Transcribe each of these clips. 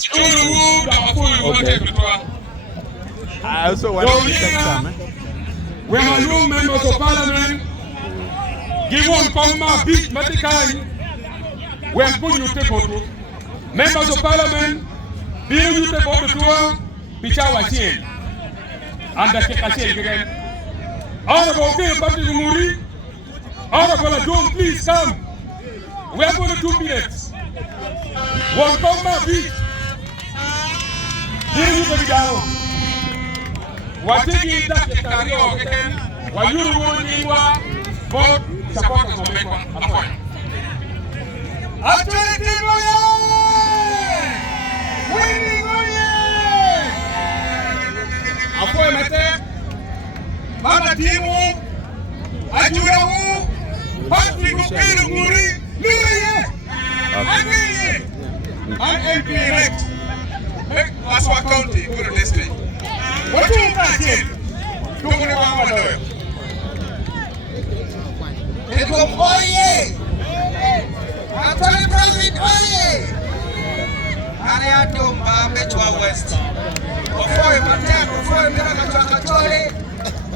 I also want to take some. When our new members of parliament give one comma big medical, when put you take photo. Members of parliament, being you take photo tour, Pichawa chain. And the chain again. Honorable Baptist Muri, Honorable John, please come. We are going to 2 minutes. One comma big. Here you go down. Watiki that carry on again. While you will vote support of Omekwa. Alternative winning Apoy Mate Mama Timu Ajurawu Patrick Okeru Muri Luye I'm MP elect Maswa County Guru District. What do you imagine? Don't go on there. It's a boy. I'm telling you, President, oye. Area to Mechwa West. Before you attack, before you get a story,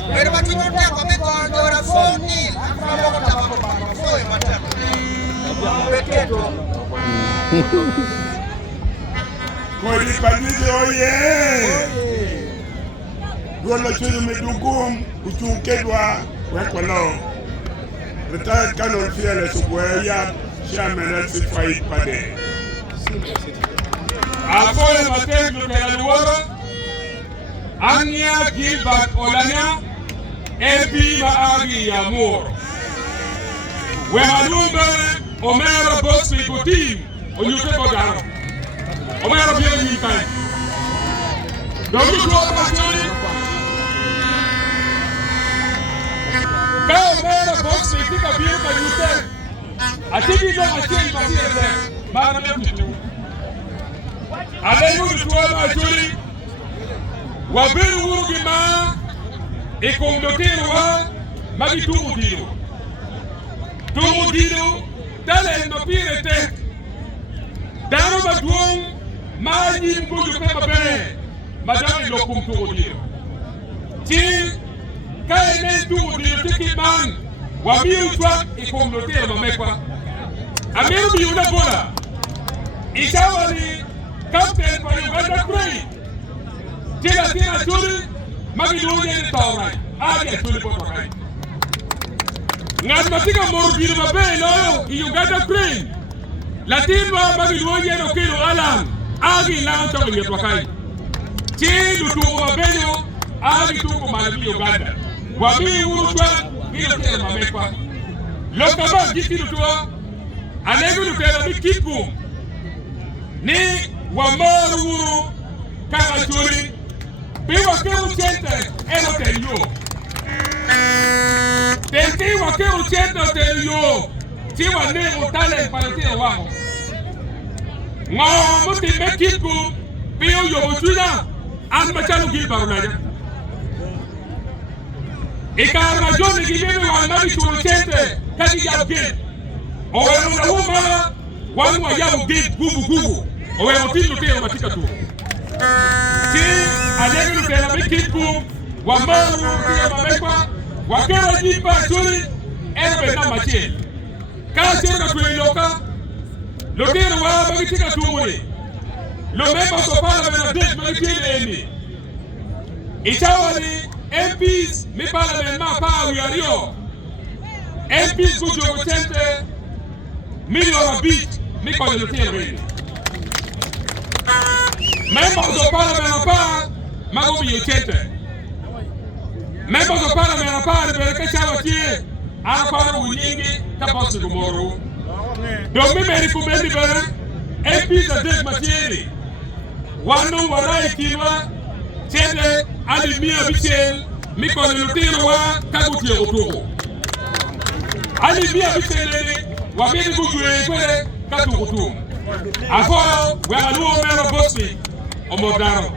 where about you attack, I'm going to go to 4 nil. I'm from Bogota, before you attack. Kodi Panizi oye! Gola chulu medugum kuchunkedwa wekwalo. Retired Colonel Fearless Ubweya, Chairman LC5 Pade. Apoye Mateng Lutera Luoro, Anya Gilbert Olanya, MP Maagi Yamur. Wemalumbe Omero Boxley Kutim, Onyuke Kodaro. Omero Biel Yikai. Don't you go up my story? Go Omero Boxley, think of you by yourself. I think you don't change my dear. Madam, you do. I let you to my story. Wabiru Wugima, Ekondotewa, Magi Tumudino. Tumudino, Dale Mapire Tech. Dano Maduong, Mani Mbuju Pemabe, Madame Lokum Tumudino. Ti, Kaine Tumudino, Tiki Man, Wabiru Twak, Ekondotewa Mamekwa. Amiru Biuna Bola, Ishawali, Captain for Uganda Queen. Tina Tuli, Magidunia Taurai, Adia Tuli Potokai. Ngasmatika Morubiru Mabe, no, Uganda Queen. Latinwa Magidunia no Kilo Alam, Agi Lanta Yetwakai. Chilu to Mabeyo, Agi to Malabi Uganda. Wabi Urutwa, Ilo Mamekwa. Lokaba Gikilu to Alegu to tell me Kipu. Ni Wamaru Uru, Kamaturi. Piwa keu chente, eno te yo. Tenti wa keu chente te yo. Tiwa ne utale palete wao. Ngao muti mekiku, piyo yo mutuna, anmachalu gilba unaja. Ika majoni gilebe wa nabi chulu chente, kadi ya gil. Owe una umala, wanu wa yabu gil gugu. Owe mutinu te matika tu. Alegu Lutera Mikipu, Wamaru, Mamekwa, Wakera Jipa, Suri, Ebe Namachi. Kasera Kuiloka, Lutera Wabakitika Tumuri, Lomemba Sopala Benadek Makili. Itawali, MPs, Mipala and Mapa, we are yo. MPs Gujo Chente, Million Beach, Mikola Lutera. Members of Parliament Magobi Chente. Members of Parliament are the Kachawachi, Alpha Winning, Tapas tomorrow. Don't be very commendable. MPs are dead material. One no Warai Kiva, Chente, Alimia Michel, Mikon Lutera, Kabuti Otogo. Alimia Michel, Wabini Buku, Katu. Afora, we are no Mero Bossy, Omodaro.